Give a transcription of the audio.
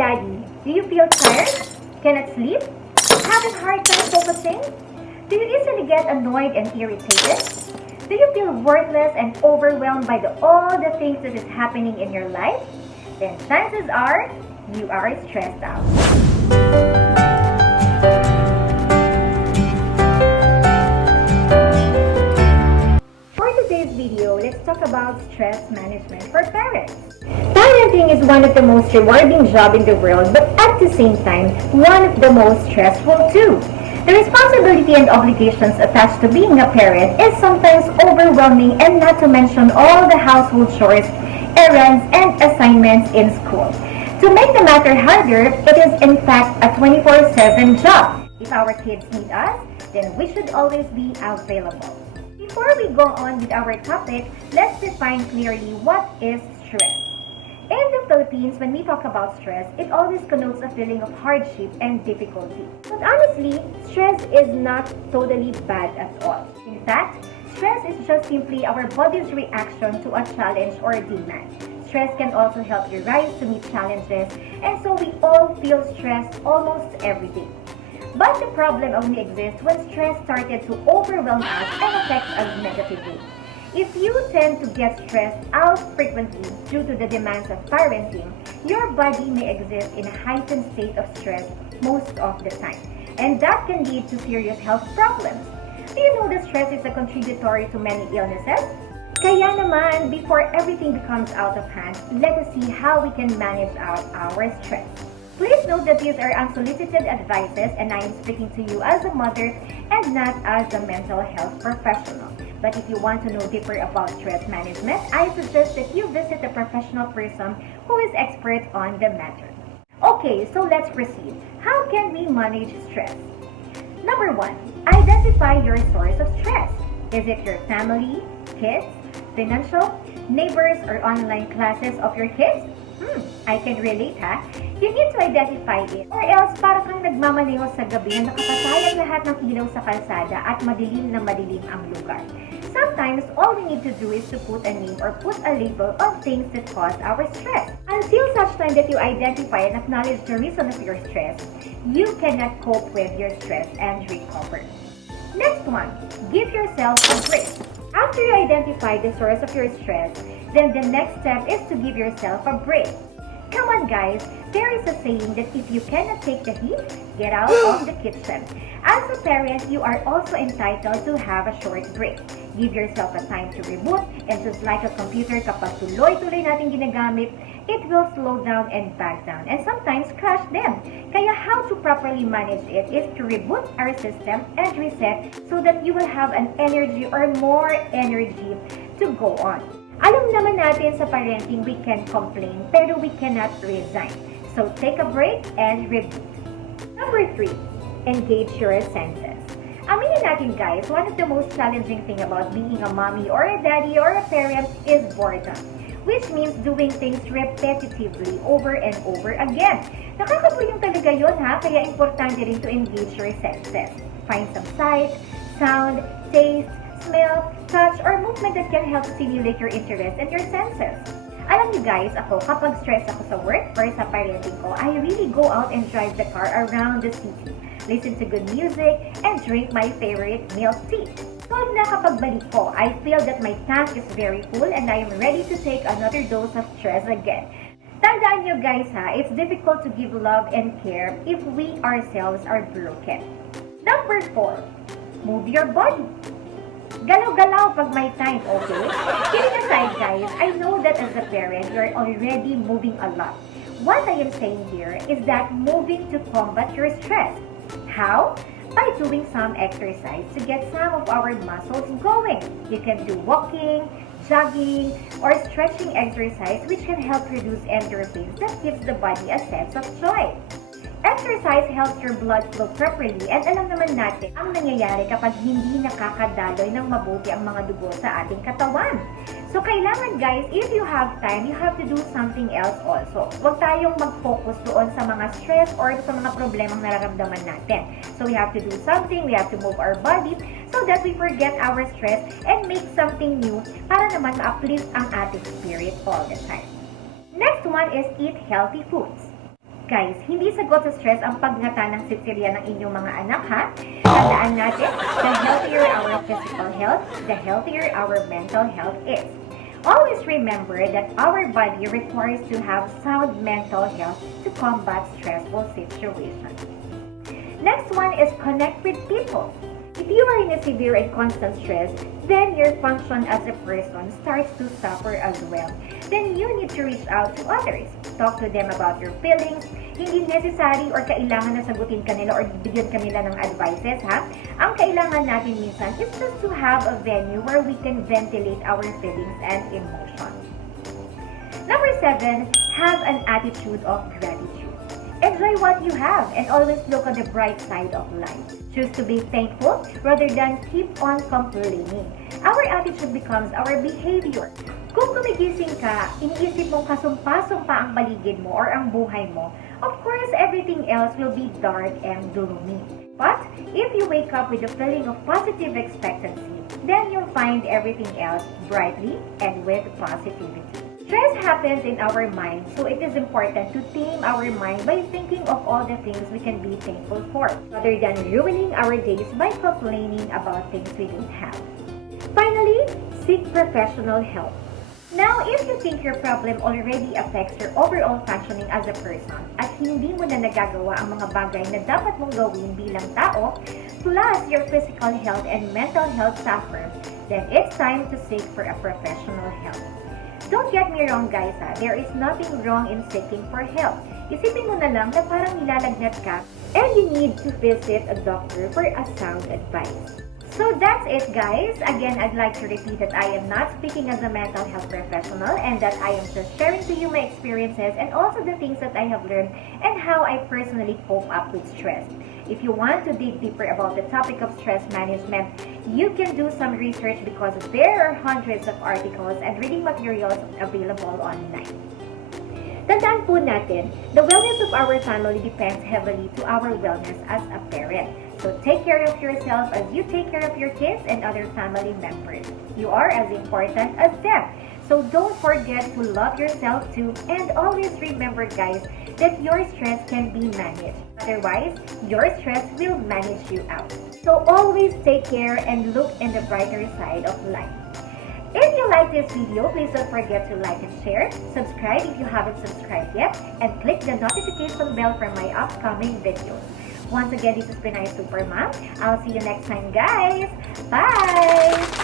Daddy, do you feel tired? Cannot sleep? Having hard time focusing? Do you easily get annoyed and irritated? Do you feel worthless and overwhelmed by all the things that is happening in your life? Then chances are, you are stressed out. For today's video, let's talk about stress management for parents. Parenting is one of the most rewarding jobs in the world, but at the same time, one of the most stressful too. The responsibility and obligations attached to being a parent is sometimes overwhelming, and not to mention all the household chores, errands, and assignments in school. To make the matter harder, it is in fact a 24/7 job. If our kids need us, then we should always be available. Before we go on with our topic, let's define clearly what is stress. In the Philippines, when we talk about stress, it always connotes a feeling of hardship and difficulty. But honestly, stress is not totally bad at all. In fact, stress is just simply our body's reaction to a challenge or demand. Stress can also help you rise to meet challenges, and so we all feel stressed almost every day. But the problem only exists when stress started to overwhelm us and affect us negatively. If you tend to get stressed out frequently due to the demands of parenting, your body may exist in a heightened state of stress most of the time, and that can lead to serious health problems. Do you know that stress is a contributory to many illnesses? Kaya naman, before everything becomes out of hand, let us see how we can manage out our stress. Please note that these are unsolicited advices, and I am speaking to you as a mother and not as a mental health professional. But if you want to know deeper about stress management, I suggest that you visit a professional person who is expert on the matter. Okay, so let's proceed. How can we manage stress? Number 1, identify your source of stress. Is it your family, kids, financial, neighbors, or online classes of your kids? I can relate ha. You need to identify it, or else para kang nagmamaneho sa gabi na nakapatay ang lahat ng ilaw sa kalsada at madilim na madilim ang lugar. Sometimes, all we need to do is to put a name or put a label on things that cause our stress. Until such time that you identify and acknowledge the reason of your stress, you cannot cope with your stress and recover. Next one, give yourself a break. After you identify the source of your stress, then the next step is to give yourself a break. Come on guys, there is a saying that if you cannot take the heat, get out of the kitchen. As a parent, you are also entitled to have a short break. Give yourself a time to reboot, and just like a computer, kapag tuloy-tuloy natin ginagamit, it will slow down and back down, and sometimes crash them. Kaya how to properly manage it is to reboot our system and reset so that you will have an energy or more energy to go on. Alam naman natin sa parenting, we can complain, pero we cannot resign. So take a break and reboot. Number 3, engage your senses. Aminin natin guys, one of the most challenging thing about being a mommy or a daddy or a parent is boredom, which means doing things repetitively over and over again. Nakakatulong talaga yun ha, kaya importante rin to engage your senses. Find some sight, sound, taste, smell, touch, or movement that can help stimulate your interest and your senses. Alam niyo guys, ako kapag stress ako sa work or sa parenting ko, I really go out and drive the car around the city, listen to good music, and drink my favorite milk tea. So na kapag balik ko, I feel that my tank is very full and I am ready to take another dose of stress again. Tandaan niyo guys ha, it's difficult to give love and care if we ourselves are broken. Number 4, move your body. Galaw-galaw pag may time, okay? Kidding aside guys, I know that as a parent, you're already moving a lot. What I am saying here is that moving to combat your stress. How? By doing some exercise to get some of our muscles going. You can do walking, jogging, or stretching exercise which can help produce endorphins that gives the body a sense of joy. Exercise helps your blood flow properly, and alam naman natin ang nangyayari kapag hindi nakakadaloy ng mabuti ang mga dugo sa ating katawan. So kailangan guys, if you have time, you have to do something else also. Huwag tayong mag-focus doon sa mga stress or sa mga problemang nararamdaman natin. So we have to do something, we have to move our body so that we forget our stress and make something new para naman ma-uplift ang ating spirit all the time. Next one is eat healthy foods. guys, hindi sagot sa stress ang pagngata ng sitsirya ng inyong mga anak, ha? Tandaan natin, the healthier our physical health, the healthier our mental health is. Always remember that our body requires to have sound mental health to combat stressful situations. Next one is connect with people. If you are in a severe and constant stress, then your function as a person starts to suffer as well. Then you need to reach out to others. Talk to them about your feelings. Hindi necessary or kailangan na sagutin kanila or bigyan kanila ng advices, ha? Ang kailangan natin minsan is just to have a venue where we can ventilate our feelings and emotions. Number 7, have an attitude of gratitude. Enjoy what you have and always look on the bright side of life. Choose to be thankful rather than keep on complaining. Our attitude becomes our behavior. Kung gumigising ka, iniisip mong kasumpa-sumpa ang paligid mo or ang buhay mo, of course, everything else will be dark and gloomy. But if you wake up with a feeling of positive expectancy, then you'll find everything else brightly and with positivity. Stress happens in our mind, so it is important to tame our mind by thinking of all the things we can be thankful for, rather than ruining our days by complaining about things we don't have. Finally, seek professional help. Now, if you think your problem already affects your overall functioning as a person at hindi mo na nagagawa ang mga bagay na dapat mong gawin bilang tao, plus your physical health and mental health suffers, then it's time to seek for a professional help. Don't get me wrong guys, ha? There is nothing wrong in seeking for help. Isipin mo na lang na parang nilalagnat ka and you need to visit a doctor for a sound advice. So that's it guys. Again, I'd like to repeat that I am not speaking as a mental health professional and that I am just sharing to you my experiences and also the things that I have learned and how I personally cope up with stress. If you want to dig deeper about the topic of stress management, you can do some research because there are hundreds of articles and reading materials available online. Tandaan po natin, the wellness of our family depends heavily to our wellness as a parent. So take care of yourself as you take care of your kids and other family members. You are as important as them. So don't forget to love yourself too, and always remember guys that your stress can be managed. Otherwise, your stress will manage you out. So always take care and look in the brighter side of life. If you like this video, please don't forget to like and share, subscribe if you haven't subscribed yet, and click the notification bell for my upcoming videos. Once again, this is Pinay Supermom. I'll see you next time guys. Bye!